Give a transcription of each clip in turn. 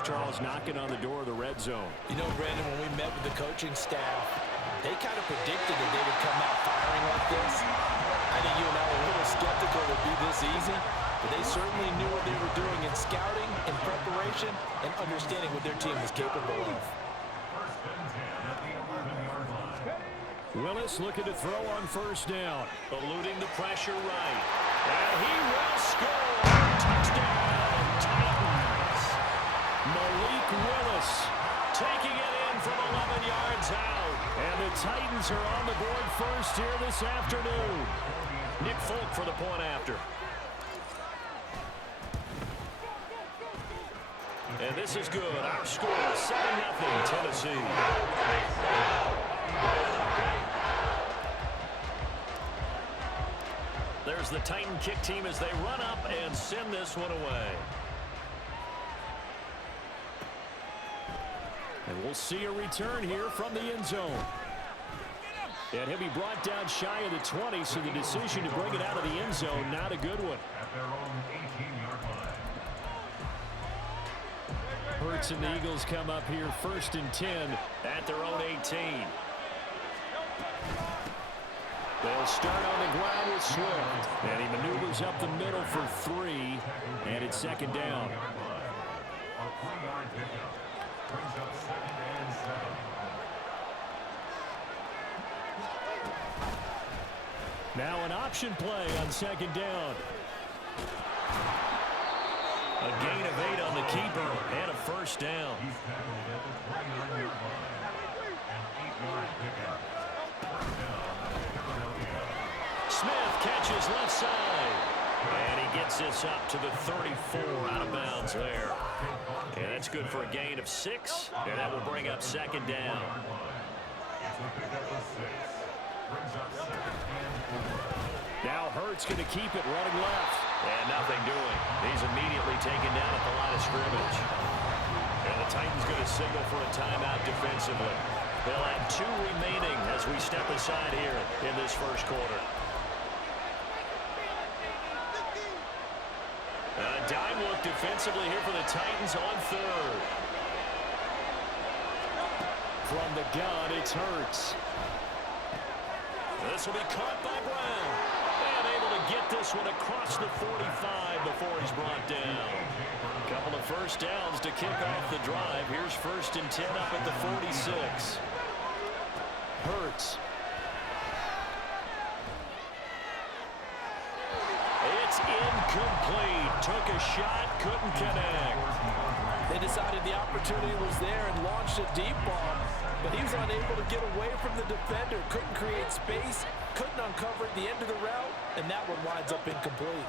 Charles, knocking on the door of the red zone. You know, Brandon, when we met with the coaching staff, they kind of predicted that they would come out firing like this. I think you and I were a little skeptical it would be this easy, but they certainly knew what they were doing in scouting, in preparation, and understanding what their team was capable of. Willis looking to throw on first down. Eluding the pressure right. And he will score. Touchdown, Titans. Malik Willis taking it in from 11 yards out. And the Titans are on the board first here this afternoon. Nick Folk for the point after. And this is good. Our score is 7-0 Tennessee. There's the Titan kick team as they run up and send this one away. And we'll see a return here from the end zone. And he'll be brought down shy of the 20, so the decision to bring it out of the end zone, not a good one. Hurts and the Eagles come up here 1st and 10 at their own 18. They'll start on the ground with Swift. And he maneuvers up the middle for 3. And it's 2nd down. Now an option play on 2nd down. A gain of 8 on the keeper and a 1st down. Smith catches left side. And he gets this up to the 34, out of bounds there. And that's good for a gain of 6. And that will bring up 2nd down. Now Hurts going to keep it running left. And nothing doing. He's immediately taken down at the line of scrimmage. And the Titans going to signal for a timeout defensively. They'll have 2 remaining as we step aside here in this first quarter. A dime look defensively here for the Titans on 3rd. From the gun, it's Hurts. This will be caught by Brown. And able to get this one across the 45 before he's brought down. A couple of first downs to kick off the drive. Here's 1st and 10 up at the 46. Hurts. It's incomplete. Took a shot, couldn't connect. They decided the opportunity was there and launched a deep ball, but he was unable to get away from the defender, couldn't create space, couldn't uncover at the end of the route, and that one winds up incomplete.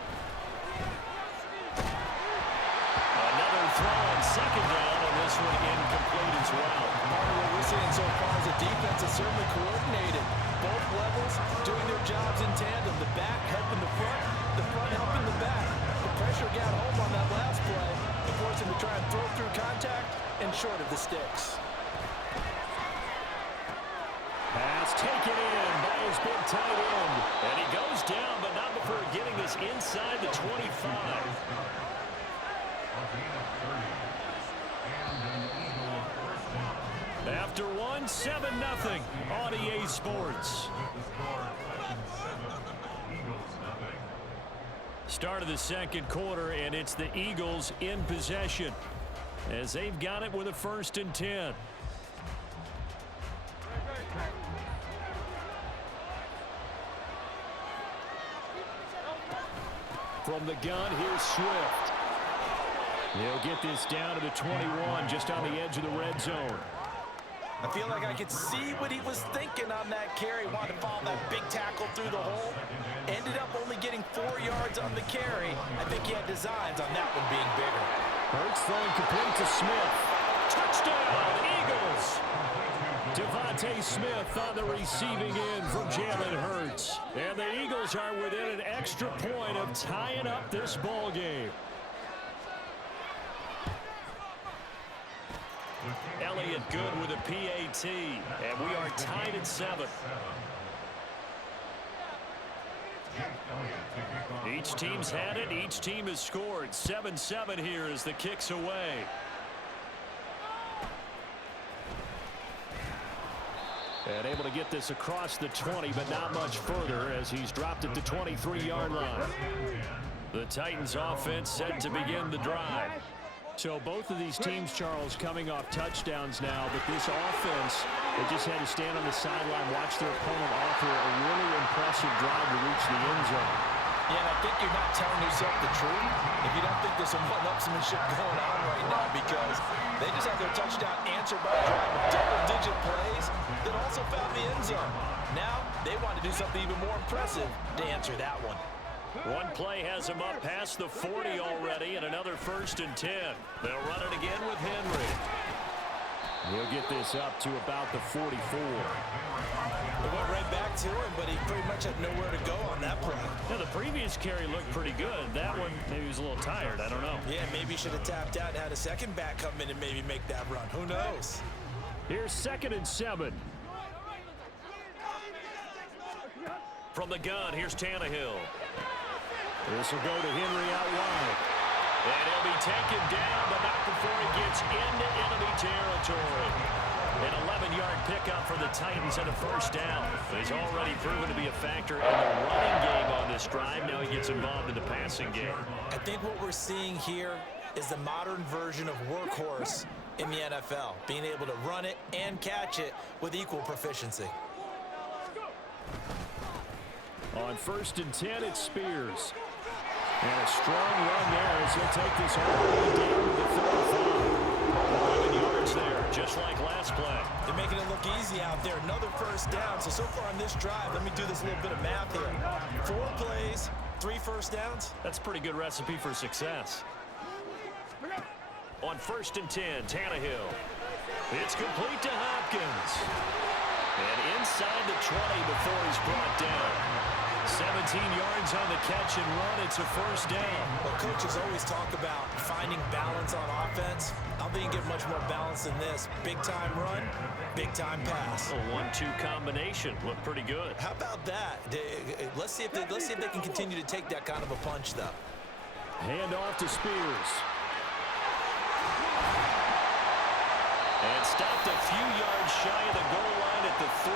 Another throw on 2nd down, and this one incomplete as well. Part of what we're seeing so far is the defense is certainly coordinated. Both levels doing their jobs in tandem. The back helping the front helping the back. The pressure got home on that last play and forced him to try and throw through contact and short of the sticks. Pass taken in by his big tight end. And he goes down, but not before getting this inside the 25. After one, 7-0 on EA Sports. Start of the second quarter, and it's the Eagles in possession as they've got it with a 1st and 10. From the gun, here's Swift. He'll get this down to the 21, just on the edge of the red zone. I feel like I could see what he was thinking on that carry. Wanted to follow that big tackle through the hole. Ended up only getting 4 yards on the carry. I think he had designs on that one being bigger. Hurts throwing complete to Smith. Touchdown, Eagles! Devontae Smith on the receiving end from Jalen Hurts. And the Eagles are within an extra point of tying up this ball game. Elliott good with a PAT, and we are tied at 7. Each team's had it, each team has scored. 7-7 here as the kick's away. And able to get this across the 20, but not much further as he's dropped it to 23-yard line. The Titans offense set to begin the drive. So both of these teams, Charles, coming off touchdowns now, but this offense, they just had to stand on the sideline, watch their opponent offer a really impressive drive to reach the end zone. Yeah, and I think you're not telling yourself the truth if you don't think there's some one-upsmanship going on right now, because they just had their touchdown answered by a drive of double-digit plays that also found the end zone. Now they want to do something even more impressive to answer that one. One play has him up past the 40 already, and another 1st and 10. They'll run it again with Henry. He'll get this up to about the 44. They went right back to him, but he pretty much had nowhere to go on that play. Yeah, the previous carry looked pretty good. That one, maybe he was a little tired. I don't know. Yeah, maybe he should have tapped out and had a second back come in and maybe make that run. Who knows? Here's 2nd and 7. From the gun, here's Tannehill. This will go to Henry out wide. And he'll be taken down, but not before he gets into enemy territory. An 11-yard pickup for the Titans and a 1st down. He's already proven to be a factor in the running game on this drive. Now he gets involved in the passing game. I think what we're seeing here is the modern version of workhorse in the NFL, being able to run it and catch it with equal proficiency. On 1st and 10, it's Spears. And a strong run there as he'll take this all the way down to the 35. 11 yards there, just like last play. They're making it look easy out there. Another 1st down. So far on this drive, let me do this little bit of math here. 4 plays, 3 1st downs. That's a pretty good recipe for success. On 1st and 10, Tannehill. It's complete to Hopkins. And inside the 20 before he's brought down. 17 yards on the catch and run. It's a 1st down. Well, coaches always talk about finding balance on offense. I don't think you get much more balance than this. Big-time run, big-time pass. A 1-2 combination. Looked pretty good. How about that? Let's see if they can continue to take that kind of a punch, though. Hand off to Spears. And stopped a few yards shy of the goal line at the 3.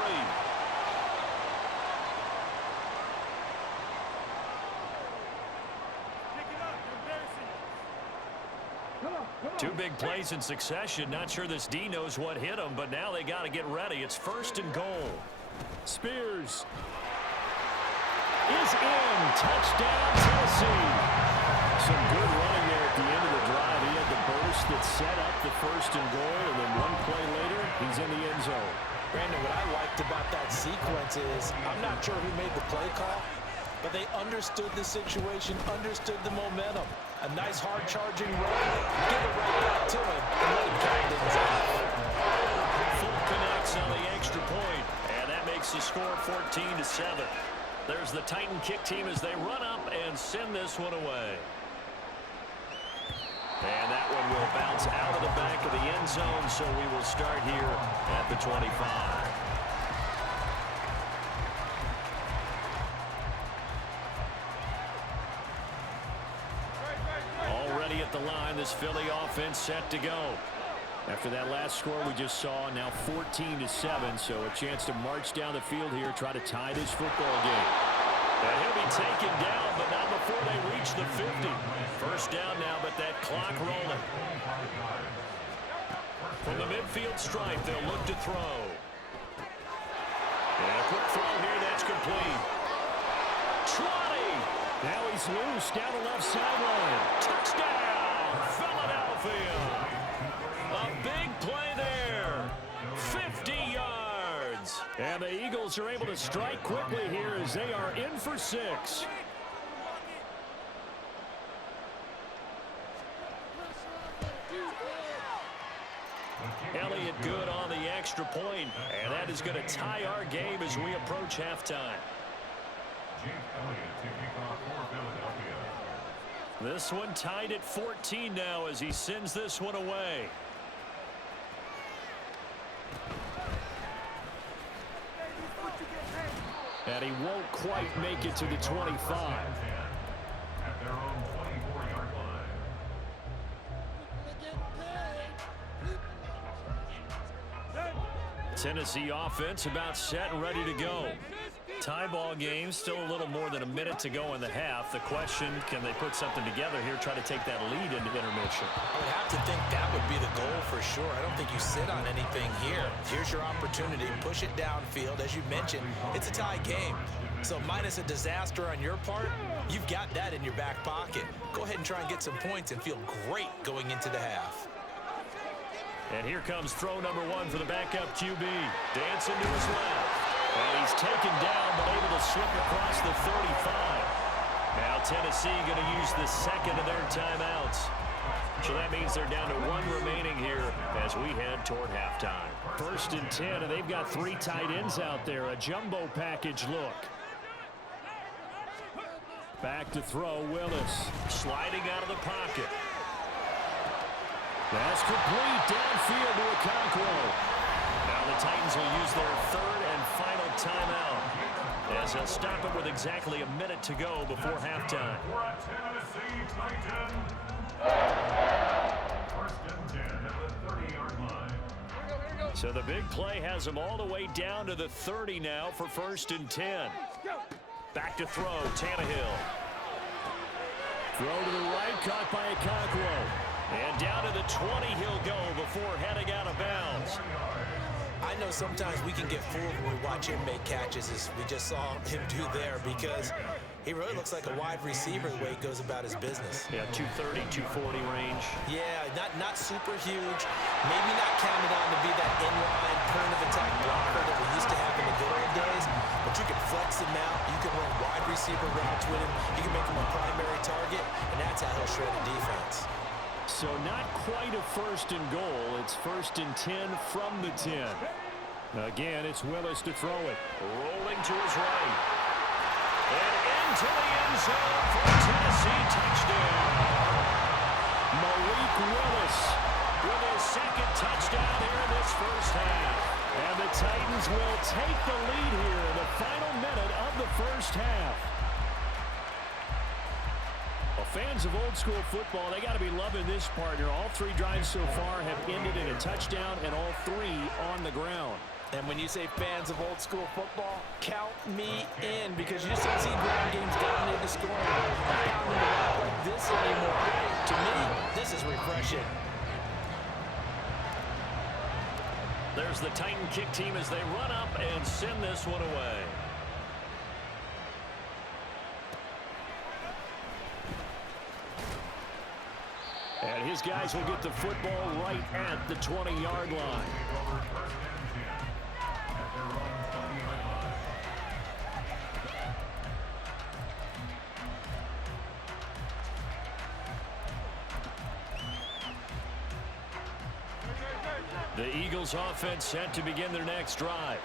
Two big plays in succession. Not sure this D knows what hit him, but now they got to get ready. It's 1st and goal. Spears is in. Touchdown, Tennessee. Some good running there at the end of the drive. He had the burst that set up the 1st and goal, and then one play later, he's in the end zone. Brandon, what I liked about that sequence is I'm not sure who made the play call, but they understood the situation, understood the momentum. A nice hard-charging run, give it right back to him, and let him carry things out. Full connects on the extra point, and that makes the score 14-7. There's the Titan kick team as they run up and send this one away. And that one will bounce out of the back of the end zone, so we will start here at the 25. Already at the line, this Philly offense set to go. After that last score we just saw, now 14-7, so a chance to march down the field here, try to tie this football game. And he'll be taken down, but not before they reach the 50. 1st down now, but that clock rolling. From the midfield stripe, they'll look to throw. And a quick throw here, that's complete. Trotty! Now he's loose down the left sideline. Touchdown, Philadelphia! A big play there. 50 yards. And the Eagles are able to strike quickly here as they are in for 6. Elliott good on the extra point, and that is going to tie our game as we approach halftime. This one tied at 14 now as he sends this one away. And he won't quite make it to the 25. At their own 24-yard line. Tennessee offense about set and ready to go. Tie ball game, still a little more than a minute to go in the half. The question, can they put something together here, try to take that lead into intermission? I would have to think that would be the goal for sure. I don't think you sit on anything here. Here's your opportunity. Push it downfield. As you mentioned, it's a tie game. So minus a disaster on your part, you've got that in your back pocket. Go ahead and try and get some points and feel great going into the half. And here comes throw number 1 for the backup QB. Dancing to his left. And he's taken down, but able to slip across the 35. Now Tennessee going to use the second of their timeouts. So that means they're down to 1 remaining here as we head toward halftime. 1st and 10, and they've got 3 tight ends out there. A jumbo package look. Back to throw, Willis. Sliding out of the pocket. That's complete downfield to Okonkwo. Now the Titans will use their 3rd and final timeout as they'll stop it with exactly a minute to go before halftime. For a Tennessee Titan. 1st and 10 at the 30-yard line. So the big play has them all the way down to the 30 now for 1st and 10. Back to throw, Tannehill. Throw to the right, caught by Okonkwo. And down to the 20 he'll go before heading out of bounds. I know sometimes we can get fooled when we watch him make catches, as we just saw him do there, because he really looks like a wide receiver the way he goes about his business. Yeah, 230, 240 range. Yeah, not super huge. Maybe not counted on to be that inline point of attack blocker that we used to have in the good old days, but you can flex him out. You can run wide receiver routes with him. You can make him a primary target, and that's how he'll shred a defense. So not quite a 1st and goal. It's 1st and 10 from the 10. Again, it's Willis to throw it. Rolling to his right. And into the end zone for a Tennessee touchdown. Malik Willis with his 2nd touchdown here in this 1st half. And the Titans will take the lead here in the final minute of the 1st half. Well, fans of old school football, they got to be loving this partner. All 3 drives so far have ended in a touchdown, and all 3 on the ground. And when you say fans of old school football, count me in, because you just don't see ground games dominate the scoring. Not down in the rock like this anymore. To me, this is refreshing. There's the Titan kick team as they run up and send this one away. And his guys will get the football right at the 20-yard line. The Eagles offense set to begin their next drive.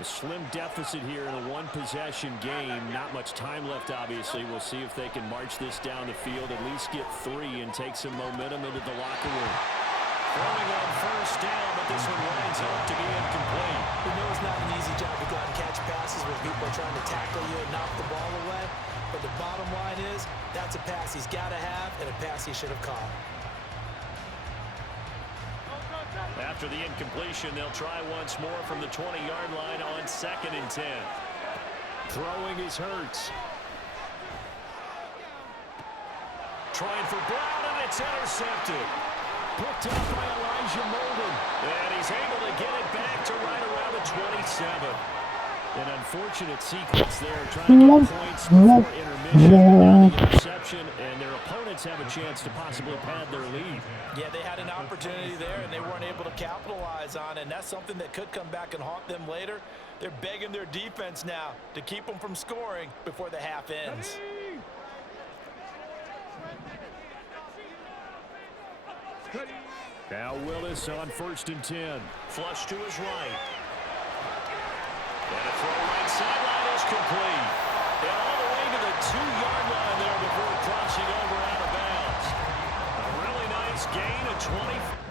A slim deficit here in a 1-possession game. Not much time left, obviously. We'll see if they can march this down the field, at least get 3 and take some momentum into the locker room. Throwing on 1st down, but this one winds up to be incomplete. We know it's not an easy job to go out and catch passes when people are trying to tackle you and knock the ball away. But the bottom line is, that's a pass he's got to have and a pass he should have caught. After the incompletion, they'll try once more from the 20-yard line on 2nd and 10. Throwing is Hurts. Trying for Brown, and it's intercepted. Picked up by Elijah Molden. And he's able to get it back to right around the 27. An unfortunate sequence there, trying to get points before intermission. The interception, and their opponents have a chance to possibly pad their lead. Yeah, they had an opportunity there, and they weren't able to capitalize on it, and that's something that could come back and haunt them later. They're begging their defense now to keep them from scoring before the half ends. Now Willis on 1st and 10. Flush to his right. And a throw right sideline is complete. And all the way to the 2-yard line there before crossing over out of bounds. A really nice gain of 20.